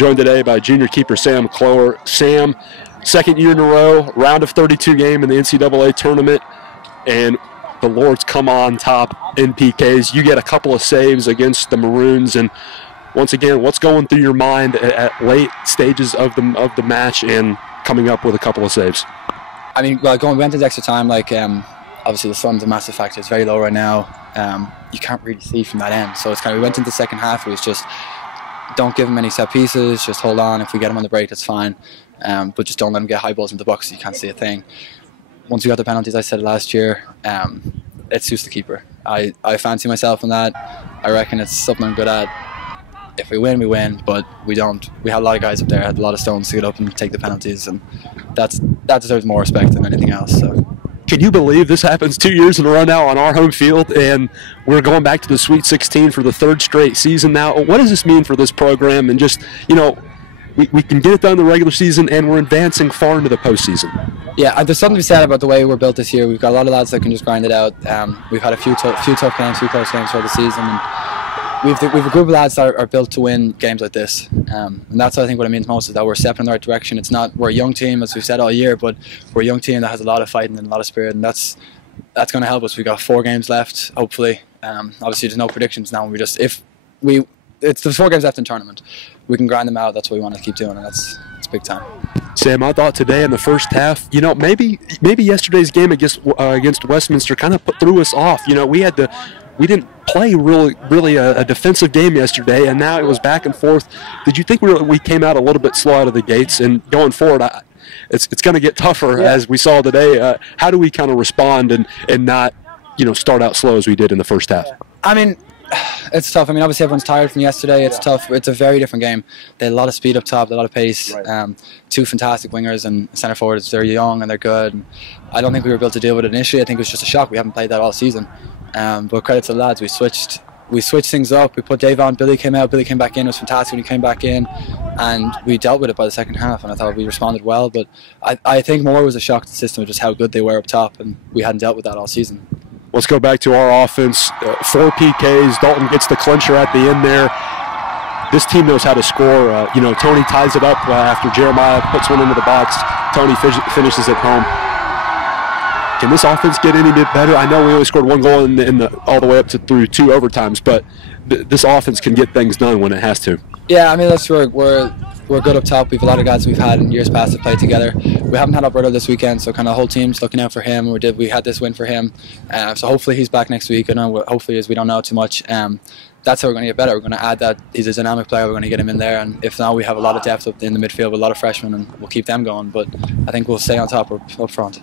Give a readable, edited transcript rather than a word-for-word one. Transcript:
joined today by junior keeper Sam Clougher. Sam, second year in a row, round of 32 game in the NCAA tournament, and the Lords come on top in PKs. You get a couple of saves against the Maroons, and once again, what's going through your mind at late stages of the match and coming up with a couple of saves? I mean, well, we went into extra time. Like, obviously the sun's a massive factor. It's very low right now. You can't really see from that end. So it's kind of, we went into the second half. It was just, don't give them any set pieces. Just hold on. If we get them on the break, that's fine. But just don't let them get high balls into the box so you can't see a thing. Once we got the penalties, I said it last year, it suits the keeper. I fancy myself in that. I reckon it's something I'm good at. If we win, we win, but we don't. We had a lot of guys up there, had a lot of stones to get up and take the penalties, and that deserves more respect than anything else. So. Can you believe this happens 2 years in a row now on our home field, and we're going back to the Sweet 16 for the third straight season now? What does this mean for this program? And just, you know, we can get it done in the regular season, and we're advancing far into the postseason. Yeah, there's something to be said about the way we're built this year. We've got a lot of lads that can just grind it out. We've had a few tough games, few close games throughout the season, and we've a group of lads that are built to win games like this, and that's I think what it means most, is that we're stepping in the right direction. It's not, we're a young team, as we've said all year, but we're a young team that has a lot of fighting and a lot of spirit, and that's going to help us. We've got 4 games left, hopefully. Obviously, there's no predictions now. It's the 4 games left in tournament. We can grind them out. That's what we want to keep doing, and it's big time. Sam, I thought today in the first half, you know, maybe yesterday's game against Westminster kind of threw us off. You know, we didn't play really a defensive game yesterday, and now it was back and forth. Did you think we came out a little bit slow out of the gates? And going forward, it's going to get tougher, as we saw today. How do we kind of respond and not, you know, start out slow as we did in the first half? I mean, it's tough. I mean, obviously everyone's tired from yesterday. It's tough. It's a very different game. They had a lot of speed up top, a lot of pace. Right. 2 fantastic wingers and centre forwards. They're young and they're good. And I don't think we were able to deal with it initially. I think it was just a shock. We haven't played that all season. But credit to the lads. We switched things up. We put Dave on. Billy came out. Billy came back in. It was fantastic when he came back in, and we dealt with it by the second half. And I thought we responded well. But I think more was a shock to the system of just how good they were up top, and we hadn't dealt with that all season. Let's go back to our offense. 4 PKs. Dalton gets the clincher at the end there. This team knows how to score. You know, Tony ties it up after Jeremiah puts one into the box. Tony finishes it home. Can this offense get any bit better? I know we only scored 1 goal all the way up to through 2 overtimes, but this offense can get things done when it has to. Yeah, I mean, we're good up top. We have a lot of guys we've had in years past that played together. We haven't had Alberto this weekend, so kind of the whole team's looking out for him. We had this win for him, so hopefully he's back next week. I know, hopefully, as we don't know too much. That's how we're going to get better. We're going to add that he's a dynamic player. We're going to get him in there, and if not, we have a lot of depth up in the midfield with a lot of freshmen, and we'll keep them going. But I think we'll stay on top or up front.